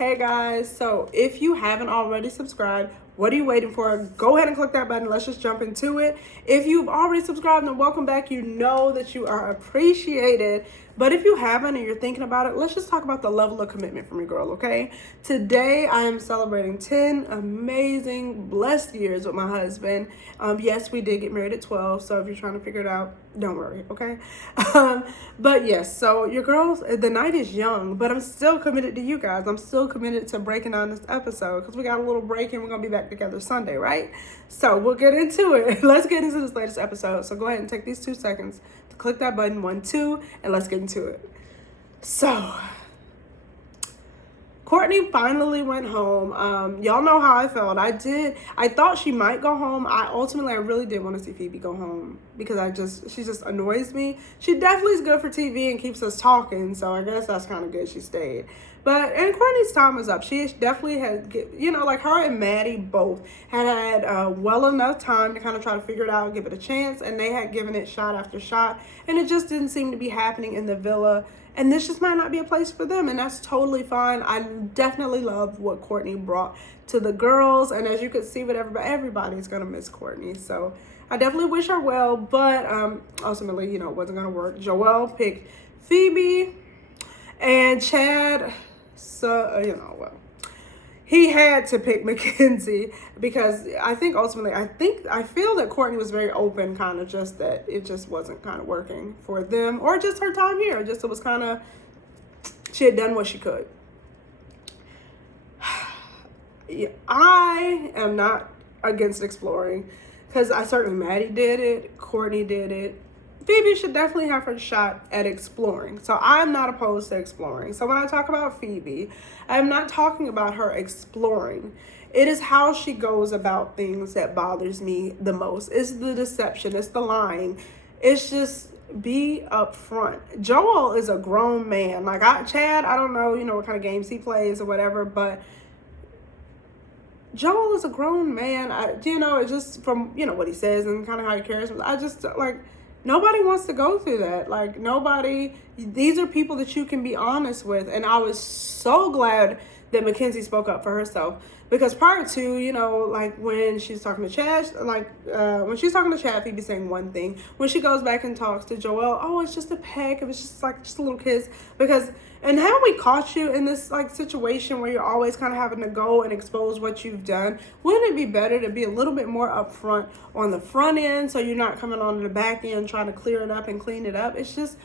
Hey guys, so if you haven't already subscribed, what are you waiting for? Go ahead and click that button. Let's just jump into it. If you've already subscribed, then welcome back. You know that you are appreciated. But if you haven't and you're thinking about it, let's just talk about the level of commitment from your girl, okay? Today, I am celebrating 10 amazing, blessed years with my husband. Yes, we did get married at 12, so if you're trying to figure it out, don't worry, okay? But yes, so your girls, the night is young, but I'm still committed to you guys. I'm still committed to breaking down this episode because we got a little break and we're going to be back together Sunday, right? So we'll get into it. Let's get into this latest episode. So go ahead and take these 2 seconds to click that button, 1, 2, and let's get into it. So Courtney finally went home. Y'all know how I felt. I thought she might go home. I really did want to see Phoebe go home because she just annoys me. She definitely is good for TV and keeps us talking, so I guess that's kind of good she stayed. And Courtney's time was up. She definitely had, like her and Maddie both had well enough time to kind of try to figure it out, give it a chance, and they had given it shot after shot, and it just didn't seem to be happening in the villa. And this just might not be a place for them, and that's totally fine. I definitely love what Courtney brought to the girls, and as you could see with everybody's gonna miss Courtney. So I definitely wish her well, but ultimately, it wasn't gonna work. Joel picked Phoebe, and Chad, he had to pick Mackenzie because I feel that Courtney was very open, kind of just that it just wasn't kind of working for them or just her time here. Just it was kind of, she had done what she could. I am not against exploring because certainly Maddie did it, Courtney did it. Phoebe should definitely have her shot at exploring. So I'm not opposed to exploring. So when I talk about Phoebe, I'm not talking about her exploring. It is how she goes about things that bothers me the most. It's the deception. It's the lying. It's just be upfront. Joel is a grown man. Chad, I don't know, what kind of games he plays or whatever, but Joel is a grown man. It's just from, what he says and kind of how he carries. I just, nobody wants to go through that. These are people that you can be honest with. And I was so glad that Mackenzie spoke up for herself. Because prior to, when she's talking to Chad, when she's talking to Chad, Phoebe's saying one thing. When she goes back and talks to Joel, oh, it's just a peck. It was just a little kiss. And haven't we caught you in this situation where you're always kind of having to go and expose what you've done? Wouldn't it be better to be a little bit more upfront on the front end so you're not coming on the back end trying to clear it up and clean it up? It's just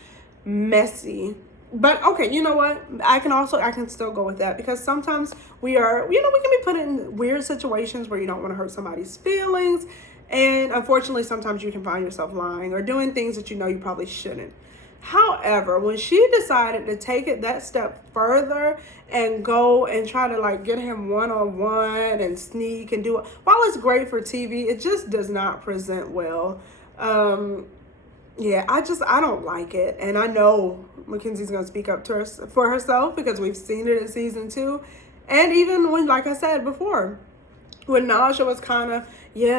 messy. But okay, you know what? I can still go with that because sometimes we can be put in weird situations where you don't want to hurt somebody's feelings. And unfortunately, sometimes you can find yourself lying or doing things that you probably shouldn't. However, when she decided to take it that step further and go and try to get him one-on-one and sneak and do it, while it's great for TV, it just does not present well. I don't like it. And I know Mackenzie's going to speak up for herself because we've seen it in season 2. And even when, like I said before, when Nadjah was kind of,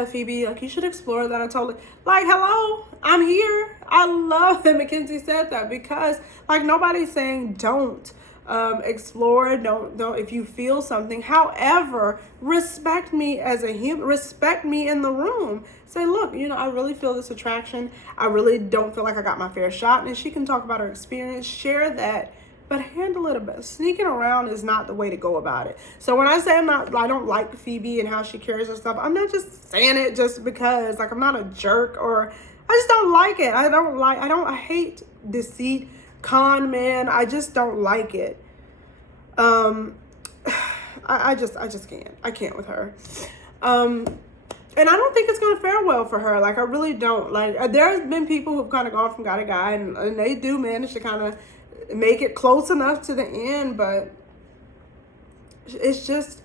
Phoebe, you should explore that. I totally, hello, I'm here. I love that Mackenzie said that because, nobody's saying don't explore, don't, if you feel something. However, respect me as a human, respect me in the room. Say, look, I really feel this attraction. I really don't feel like I got my fair shot. And she can talk about her experience, share that, but handle it a bit. Sneaking around is not the way to go about it. So when I say I don't like Phoebe and how she carries herself, I'm not just saying it just because, I'm not a jerk or I just don't like it. I hate deceit, con man. I just don't like it. I just can't. I can't with her. And I don't think it's going to fare well for her. I really don't. There's been people who've kind of gone from guy to guy and they do manage to kind of make it close enough to the end, but it's just,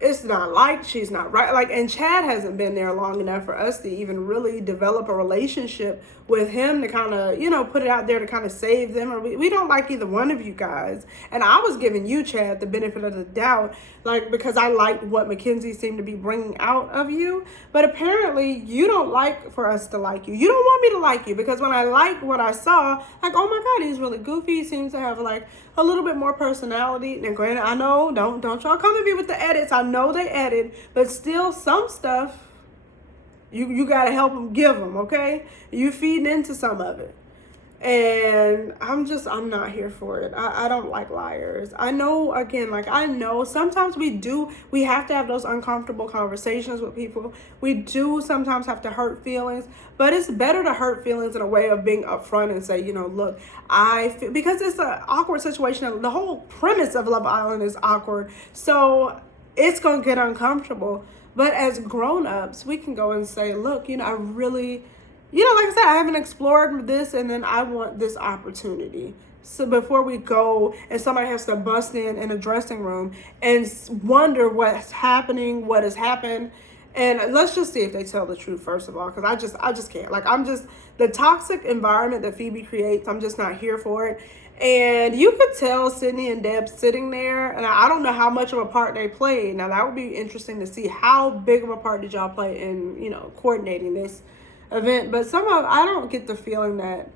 it's not like she's not right. Like, and Chad hasn't been there long enough for us to even really develop a relationship with him to kind of, put it out there to kind of save them. Or we don't like either one of you guys. And I was giving you, Chad, the benefit of the doubt, like, because I liked what Mackenzie seemed to be bringing out of you. But apparently you don't like for us to like you. You don't want me to like you, because when I liked what I saw, like, oh my God, he's really goofy. He seems to have like a little bit more personality. And granted, I know, don't y'all come at me with the edits. I know they edit, but still some stuff you got to help them give them, okay? You feeding into some of it. And I'm not here for it. I don't like liars. I know, again, like, I know sometimes we have to have those uncomfortable conversations with people. We do sometimes have to hurt feelings, but it's better to hurt feelings in a way of being upfront and say, look, because it's an awkward situation. The whole premise of Love Island is awkward. So it's going to get uncomfortable. But as grown-ups, we can go and say, look, I really, like I said, I haven't explored this, and then I want this opportunity. So before we go and somebody has to bust in a dressing room and wonder what's happening, what has happened, and let's just see if they tell the truth, first of all, because I just can't. Like, the toxic environment that Phoebe creates, I'm just not here for it. And you could tell Sydney and Deb sitting there, and I don't know how much of a part they played. Now, that would be interesting to see. How big of a part did y'all play in, coordinating this event? But I don't get the feeling that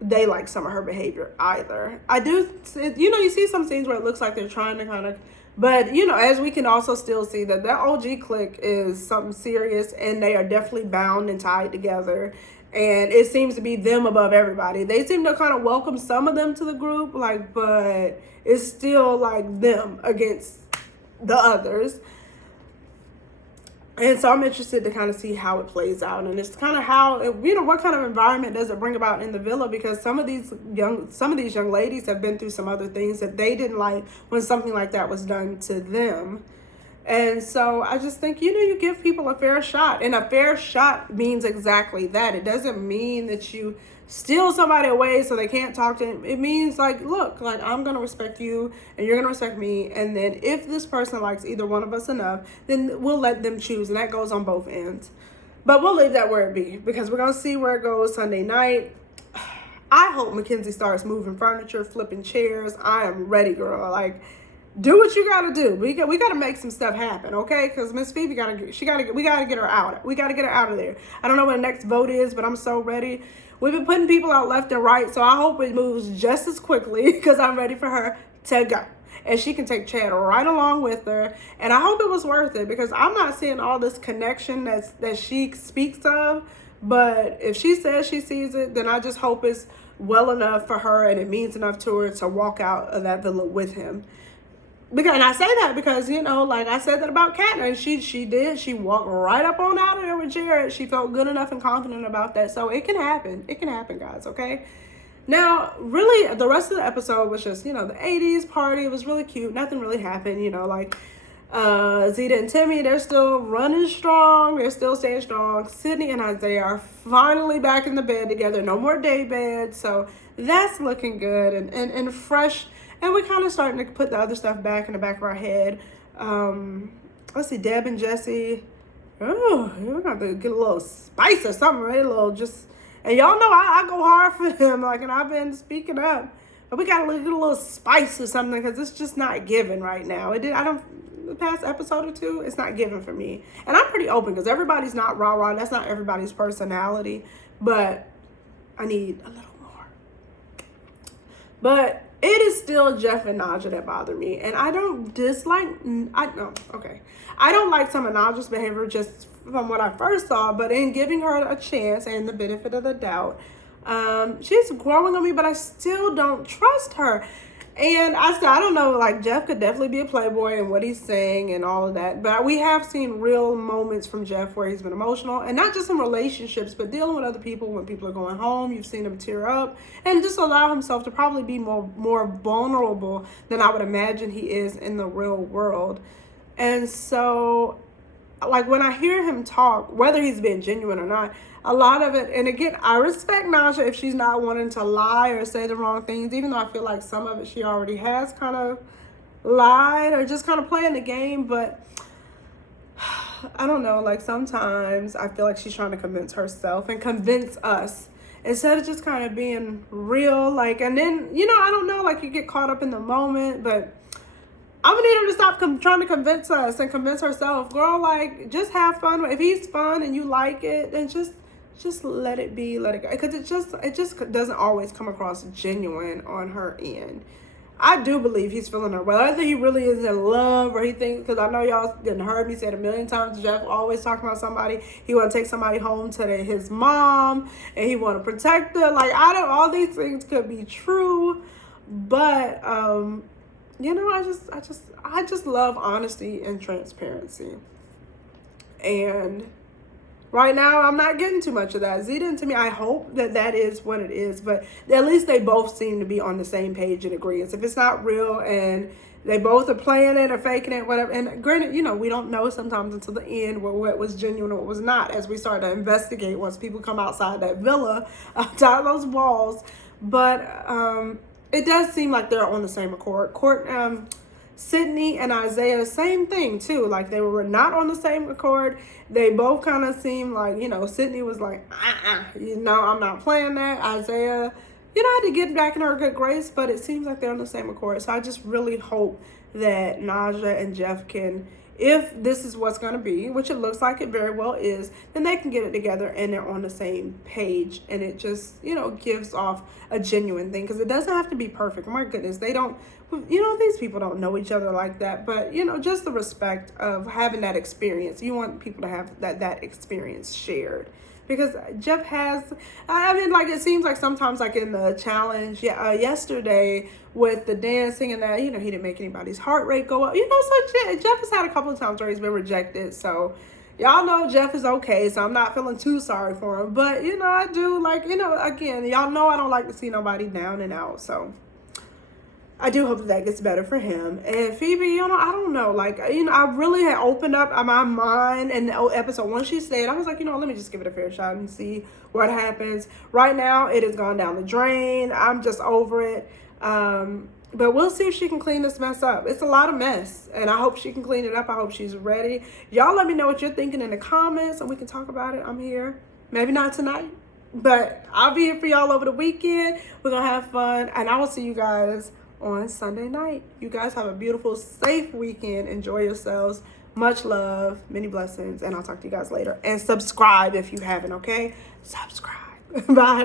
they like some of her behavior either. I do, you see some scenes where it looks like they're trying to kind of, but, as we can also still see that OG clique is something serious, and they are definitely bound and tied together. And it seems to be them above everybody. They seem to kind of welcome some of them to the group, but it's still like them against the others. And so I'm interested to kind of see how it plays out. And it's kind of what kind of environment does it bring about in the villa? Because some of these young ladies have been through some other things that they didn't like when something like that was done to them. And so I just think, you give people a fair shot. And a fair shot means exactly that. It doesn't mean that you steal somebody away so they can't talk to them. It means, like, look, like, I'm going to respect you and you're going to respect me. And then if this person likes either one of us enough, then we'll let them choose. And that goes on both ends. But we'll leave that where it be, because we're going to see where it goes Sunday night. I hope Mackenzie starts moving furniture, flipping chairs. I am ready, girl. Like, do what you gotta do. We gotta make some stuff happen, okay? Because Miss Phoebe we gotta get her out. We gotta get her out of there. I don't know what the next vote is, but I'm so ready. We've been putting people out left and right, so I hope it moves just as quickly, because I'm ready for her to go. And she can take Chad right along with her. And I hope it was worth it, because I'm not seeing all this connection that she speaks of. But if she says she sees it, then I just hope it's well enough for her and it means enough to her to walk out of that villa with him. And I say that because, like I said that about Kat, and she did. She walked right up on out of there with Jared. She felt good enough and confident about that. So it can happen. It can happen, guys, okay? Now, really, the rest of the episode was just, the 80s party. It was really cute. Nothing really happened, Zeta and Timmy, they're still running strong. They're still staying strong. Sydney and Isaiah are finally back in the bed together. No more day bed. So that's looking good and fresh. And we're kind of starting to put the other stuff back in the back of our head. Let's see, Deb and Jesse. Oh, we're going to get a little spice or something, right? And y'all know I go hard for them, and I've been speaking up. But we got to get a little spice or something, because it's just not given right now. The past episode or two, it's not given for me. And I'm pretty open, because everybody's not rah-rah. That's not everybody's personality. But I need a little more. But it is still Jeff and Nadjah that bother me. And I don't I don't like some of Nadjah's behavior just from what I first saw, but in giving her a chance and the benefit of the doubt, she's growing on me, but I still don't trust her. And I don't know, like, Jeff could definitely be a playboy and what he's saying and all of that. But we have seen real moments from Jeff where he's been emotional, and not just in relationships, but dealing with other people when people are going home. You've seen him tear up and just allow himself to probably be more vulnerable than I would imagine he is in the real world. And so, like, when I hear him talk, whether he's being genuine or not, a lot of it, and again, I respect Nadjah if she's not wanting to lie or say the wrong things, even though I feel like some of it she already has kind of lied or just kind of playing the game. But I don't know, like sometimes I feel like she's trying to convince herself and convince us instead of just kind of being real. Like, and then, I don't know, like you get caught up in the moment, but I'm gonna need her to stop trying to convince us and convince herself. Girl, like, just have fun. If he's fun and you like it, then just let it be, let it go. Because it just doesn't always come across genuine on her end. I do believe he's feeling her. Whether he really is in love or he thinks, because I know y'all didn't heard me say it a million times, Jeff always talking about somebody. He want to take somebody home to his mom and he want to protect her. Like, all these things could be true. But, I just love honesty and transparency. And right now, I'm not getting too much of that. Zeta and to me, I hope that is what it is. But at least they both seem to be on the same page and agreement. If it's not real and they both are playing it or faking it, whatever. And granted, we don't know sometimes until the end what was genuine and what was not as we start to investigate once people come outside that villa, outside those walls. But it does seem like they're on the same accord. Sydney and Isaiah, same thing too. Like they were not on the same accord. They both kind of seemed like, Sydney was like, I'm not playing that. Isaiah, had to get back in her good grace, but it seems like they're on the same accord. So I just really hope that Nadjah and Jeff can, if this is what's going to be, which it looks like it very well is, then they can get it together and they're on the same page. And it just, gives off a genuine thing, because it doesn't have to be perfect. My goodness, they don't, these people don't know each other like that. But, just the respect of having that experience. You want people to have that experience shared. Because Jeff has, it seems like sometimes, like in the challenge yesterday with the dancing and that, he didn't make anybody's heart rate go up. So Jeff has had a couple of times where he's been rejected. So y'all know Jeff is okay. So I'm not feeling too sorry for him. But, I do again, y'all know I don't like to see nobody down and out. So I do hope that gets better for him. And Phoebe, I don't know. Like, I really had opened up my mind in the episode when she said, I was like, let me just give it a fair shot and see what happens. Right now, it has gone down the drain. I'm just over it. But we'll see if she can clean this mess up. It's a lot of mess. And I hope she can clean it up. I hope she's ready. Y'all let me know what you're thinking in the comments and we can talk about it. I'm here. Maybe not tonight, but I'll be here for y'all over the weekend. We're going to have fun. And I will see you guys on Sunday night. You guys have a beautiful, safe weekend. Enjoy yourselves. Much love, many blessings, and I'll talk to you guys later. And subscribe if you haven't, okay? Subscribe. Bye.